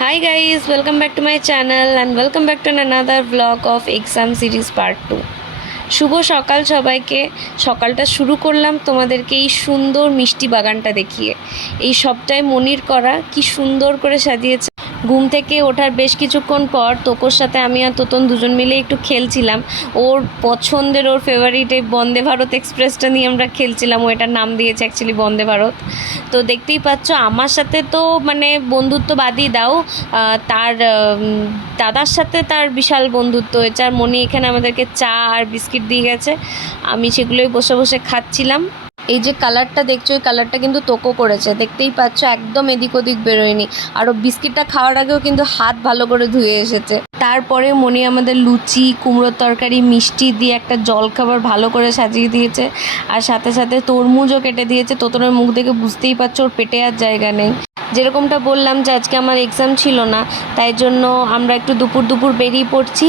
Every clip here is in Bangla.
Hi guys, welcome back to my channel and welcome back to another vlog of exam series part 2. শুভ সকাল সবাইকে। সকালটা শুরু করলাম তোমাদেরকে এই সুন্দর মিষ্টি বাগানটা দেখিয়ে। এই সবটাই মনির করা, কি সুন্দর করে সাজিয়েছে। ঘুম থেকে ওঠার বেশ কিছুক্ষণ পর তোকোর সাথে আমি আর তোতন দুজন মিলে একটু খেলছিলাম। ওর পছন্দের, ওর ফেভারিট এই বন্দে ভারত এক্সপ্রেসটা নিয়ে আমরা খেলছিলাম। ও এটার নাম দিয়েছে অ্যাকচুয়ালি বন্দে ভারত। তো দেখতেই পাচ্ছ আমার সাথে তো মানে বন্ধুত্ব বাদই দাও, তার দাদার সাথে তার বিশাল বন্ধুত্ব হয়েছে। আর মনি এখানে আমাদেরকে চা আর বিস্কিট দিয়ে গেছে, আমি সেগুলোই বসে বসে খাচ্ছিলাম। এই যে কালারটা দেখছো, এই কালারটা কিন্তু তোকো করেছে, দেখতেই পাচ্ছ একদম এদিক ওদিক বেরোয়নি। আর ও বিস্কিটটা খাওয়ার আগেও কিন্তু হাত ভালো করে ধুয়ে এসেছে। তারপরে মনি আমাদের লুচি, কুমড়োর তরকারি, মিষ্টি দিয়ে একটা জলখাবার ভালো করে সাজিয়ে দিয়েছে। আর সাথে সাথে তরমুজও কেটে দিয়েছে। তোতনের মুখ দেখে বুঝতেই পারছো ওর পেটে আর জায়গা নেই। যেরকমটা বললাম যে আজকে আমার এক্সাম ছিল না, তাই জন্য আমরা একটু দুপুর বেরিয়ে পড়ছি।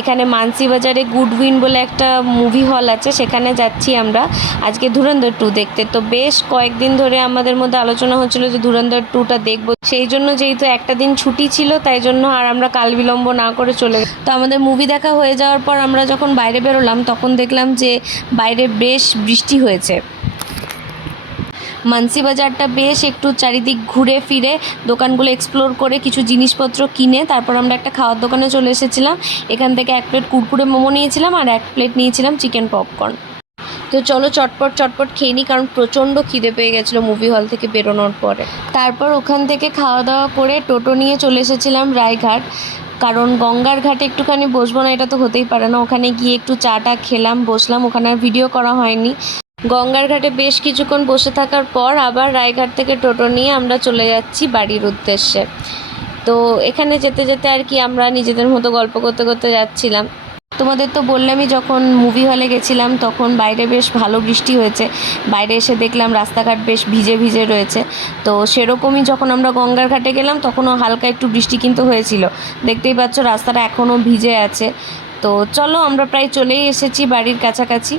এখানে মানসি বাজারে গুডউইন বলে একটা মুভি হল আছে, সেখানে যাচ্ছি আমরা আজকে ধুরন্ধর 2 দেখতে। তো বেশ কয়েকদিন ধরে আমাদের মধ্যে আলোচনা হচ্ছিল যে ধুরন্ধর 2টা দেখবো। সেই জন্য যেহেতু একটা দিন ছুটি ছিল, তাই জন্য আর আমরা কাল বিলম্ব না করে চলে গেলাম। তো আমাদের মুভি দেখা হয়ে যাওয়ার পর আমরা যখন বাইরে বেরোলাম তখন দেখলাম যে বাইরে বেশ বৃষ্টি হয়েছে। মানসি বাজারটা বেশ একটু চারিদিক ঘুরে ফিরে দোকানগুলো এক্সপ্লোর করে কিছু জিনিসপত্র কিনে তারপর আমরা একটা খাওয়ার দোকানে চলে এসেছিলাম। এখান থেকে 1 প্লেট কুরকুরে মোমো নিয়েছিলাম আর 1 প্লেট নিয়েছিলাম চিকেন পপকর্ন। তো চলো চটপট খেয়ে নিই, কারণ প্রচণ্ড খিদে পেয়ে গেছিলো মুভি হল থেকে বেরোনোর পরে। তারপর ওখান থেকে খাওয়া দাওয়া করে টোটো নিয়ে চলে এসেছিলাম রায়ঘাট, কারণ গঙ্গার ঘাটে একটুখানি বসবো না এটা তো হতেই পারে না। ওখানে গিয়ে একটু চাটা খেলাম, বসলাম। ওখানে আর ভিডিও করা হয়নি। গঙ্গার ঘাটে বেশ কিছুক্ষণ বসে থাকার পর আবার রায়ঘাট থেকে টোটো নিয়ে আমরা চলে যাচ্ছি বাড়ির উদ্দেশ্যে। তো এখানে যেতে যেতে আর কি আমরা নিজেদের মতো গল্প করতে করতে যাচ্ছিলাম। তোমাদের তো বললামই যখন মুভি হলে গেছিলাম তখন বাইরে বেশ ভালো বৃষ্টি হয়েছে। বাইরে এসে দেখলাম রাস্তাঘাট বেশ ভিজে ভিজে রয়েছে। তো সেরকমই যখন আমরা গঙ্গার ঘাটে গেলাম তখনও হালকা একটু বৃষ্টি কিন্তু হয়েছিল। দেখতেই পাচ্ছ রাস্তাটা এখনও ভিজে আছে। তো চলো আমরা প্রায় চলেই এসেছি বাড়ির কাছাকাছি।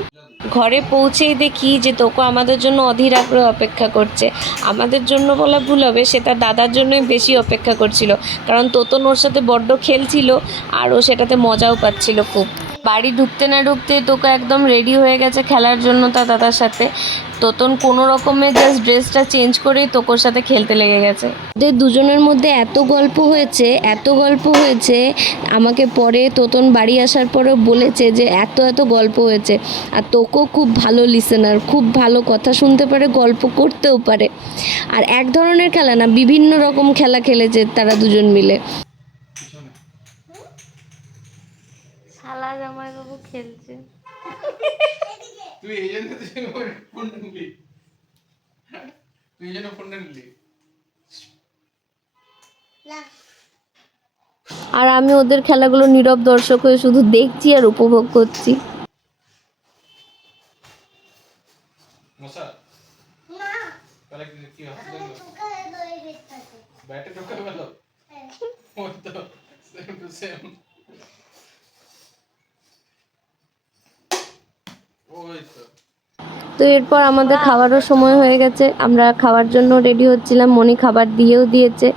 ঘরে পৌঁছেই দেখি যে তোকো আমাদের জন্য অধীর আগ্রহে অপেক্ষা করছে। আমাদের জন্য বলা ভুল হবে, সে তার দাদার জন্যই বেশি অপেক্ষা করছিল, কারণ তোতন ওর সাথে বড্ড খেলছিল আর ও সেটাতে মজাও পাচ্ছিল খুব। বাড়ি ঢুকতে না ঢুকতে তোকে একদম রেডি হয়ে গেছে খেলার জন্য তার দাদার সাথে। তোতন কোনো রকমে জাস্ট ড্রেসটা চেঞ্জ করেই তোকোর সাথে খেলতে লেগে গেছে। ওদের দুজনের মধ্যে এত গল্প হয়েছে, আমাকে পরে তোতন বাড়ি আসার পরে বলেছে যে এত গল্প হয়েছে। আর তোকো খুব ভালো লিসেনার, খুব ভালো কথা শুনতে পারে, গল্প করতেও পারে। আর এক ধরনের খেলা না, বিভিন্ন রকম খেলা খেলেছে তারা দুজন মিলে। শালা জামাইবাবু খেলছে। তুই এই জন্য ফোনটা নিলি, তুই এই জন্য ফোনটা নিলি। আর আমি ওদের খেলাগুলো নীরব দর্শক হয়ে শুধু দেখছি আর উপভোগ করছি। মশা না তাহলে কি হচ্ছে জানো, ব্যাটে ঢোকা গেল। ওই তো সেম টু সেম। ওই তো এরপর আমাদের খাওয়ারও সময় হয়ে গেছে, আমরা খাওয়ার জন্য রেডি হচ্ছিলাম। মনি খাবার দিয়েও দিয়েছে।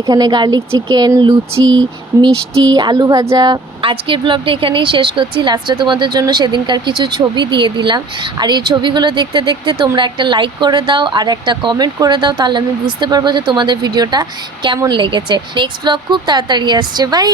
এখানে গার্লিক চিকেন, লুচি, মিষ্টি, আলু ভাজা। আজকের ব্লগটা এখানেই শেষ করছি। লাস্টে তোমাদের জন্য সেদিনকার কিছু ছবি দিয়ে দিলাম। আর এই ছবিগুলো দেখতে দেখতে তোমরা একটা লাইক করে দাও আর একটা কমেন্ট করে দাও, তাহলে আমি বুঝতে পারবো যে তোমাদের ভিডিওটা কেমন লেগেছে। নেক্সট ব্লগ খুব তাড়াতাড়ি আসছে। বাই।